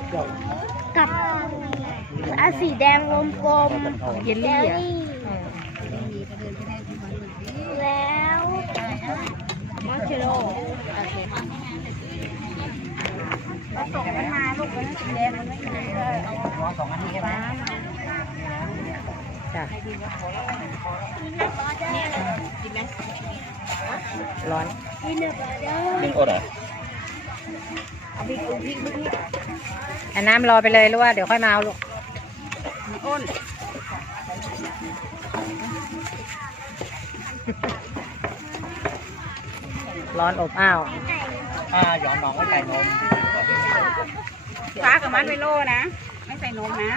กับสีแดงกลมๆเยลลี่อ่ะแล้วมัชโร่ผสมกันมาลูกมันสีแดงมันไม่เคยเลยเอา2 อันนี้ใช่ไหมจ้ะกินไหมร้อนกินเนื้อปลาเด้อนึ่งอดเหรอเอาพริกเอาพริกลูกนี่อันน้ำรอไปเลยหรือว่าเดี๋ยวค่อยมาเอาลูกอ้นร้อนอบอ้าวหยอนน้องไว้ไก่นมฟ้ากับมันไวโลนะไม่ใส่นมนะ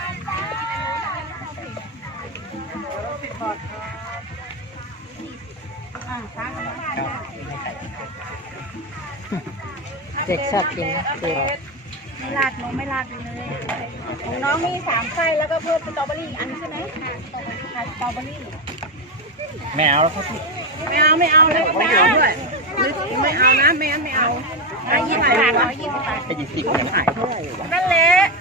ฟ้ากับมันเด็กชอบกินเด็กไม่ราดนมไม่ราดเลยของน้องมี3 ไส้แล้วก็เพิ่มสตรอเบอรี่อันใช่ไหมค่ะสตรอเบอรี่ไม่เอาแล้วครับพี่ไม่เอาเลยไม่เอาด้วยไม่เอานะไม่เอา20 บาท120 บาทไอ้20เนี่ยขายเท่าไหร่นั่นแหละ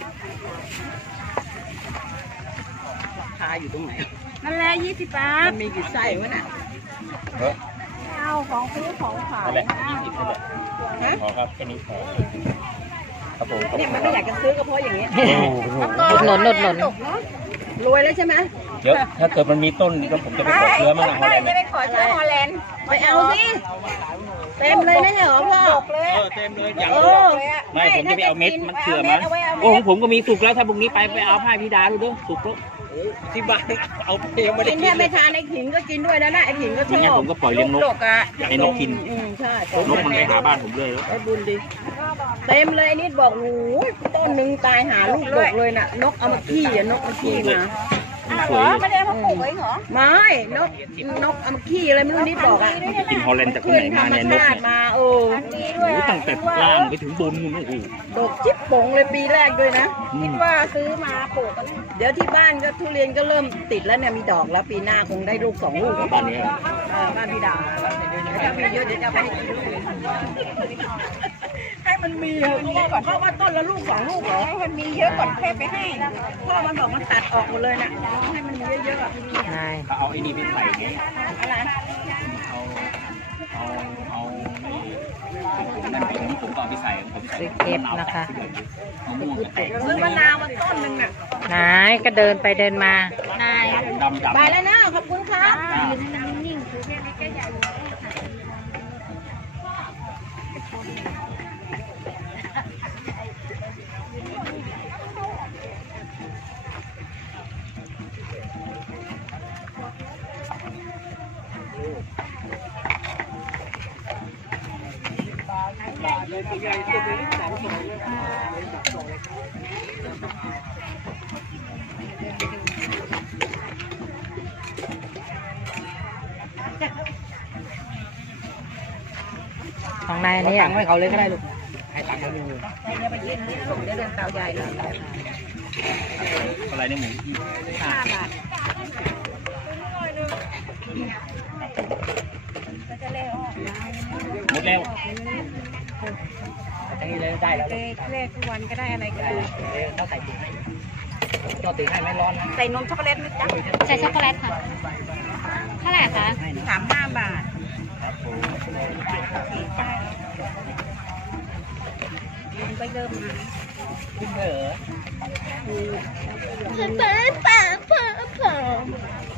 ขายอยู่ตรงไหนนั่นแหละ20 บาทมันมีกี่ไส้วะน่ะเอาของซื้อของขายนั่นแหละ20นั่นแหละพอครับแค่นี้พอครับผมเนี่ยมันไม่อยากจะซื้อก็เพราะอย่างเงี้ยหนุนรวยแล้วใช่ไหมเดี๋ยวถ้าเกิดมันมีต้นนี่ก็ผมจะไปขอเชื้อมั่งนะฮอลแลนด์จะเนี่ยไปขอเชื้อฮอลแลนด์ไปเอาสิเต็มเลยนะเหรอพ่อเต็มเลยอย่างเออไม่ผมจะไปเอาเม็ดมันเชื่อมันโอ้ของผมก็มีสุกแล้วถ้าพรุ่งนี้ไปเอาผ้าพี่ดาดูด้วยสุกแล้วที่บ้านเอาเพียงไม่ได้กินกิแค่นเลไม่ยทานไอ้ขิงก็กินด้วยนะไอ้ขิงก็ชอย่างงั้นอผบมก็ปล่อยเลี้ยงนกดกอ่ะให้นกกินใช่นกมันไปหาบ้านผมเลยไอ้บุญดิเต็มเลยนิดบอกโอ้ยต้นหนึ่งตายหาลูกดกเลยน่ะนกเอามาขี้อ่ะนกมาขี้มาสวยไม่ได้มาปลูกไว้เหรอไม่นกเอามาขี้อะไรไม่รู้นิดบอกอ่ะกินฮอลแลนด์จากตรงขึ้ไหนนธรมารมเนี่ยนกชาติเนี่ยมาโโอ้โหตั้งแต่ล่างไปถึงบนนู่นโอ้โหดกจิ๊บป๋งเลยปีแรกด้วยนะคิดว่าซื้อมาปลูกกันเดี๋ยวที่บ้านก็ทุเรียนก็เริ่มติดแล้วเนี่ยมีดอกแล้วปีหน้าคงได้ลูก2 ลูกบ้านนี้บ้านพี่ดาถ้ามีเยอะเดี๋ยวจะไปให้มันมีเพราะว่าต้นละลูก2 ลูกเหรอให้มันมีเยอะก่อนแค่ไปให้นะพ่อมันบอกมันตัดออกหมดเลยน่ะให้มันมีเยอะๆอะนายเขาเอาไอ้นี่ไปใส่ไงอะไรเอาผมก็เอาไปใส่ผมใส่ซื้อเก็บนะคะมะม่วงกับแตงซื้อมะนาวมาต้นหนึ่งน่ะนายก็เดินไปเดินมานายดำไปแล้วนะขอบคุณครับนิ่งๆคือแค่นี้ก็ใหญ่ของนายอันนี้อ่ะให้เขาเลยก็ได้ลูกให้ตังค์เขาดูไปยืนส่งได้เดินเตาใหญ่เลยอะไรเนี่ยหมู 5 บาทก็จะเล่ออกนะหมดแล้วทั้งนี้เลยได้แล้วเล่ทุกวันก็ได้อะไรก็ได้เขาใส่ถุงให้จอดตีให้ไม่ร้อนนะใส่นมช็อกโกแลตไหมจ๊ะใส่ช็อกโกแลตค่ะเท่าไหร่คะ 35 บาทมันไปเริ่มมาขึ้นเหรอเปิด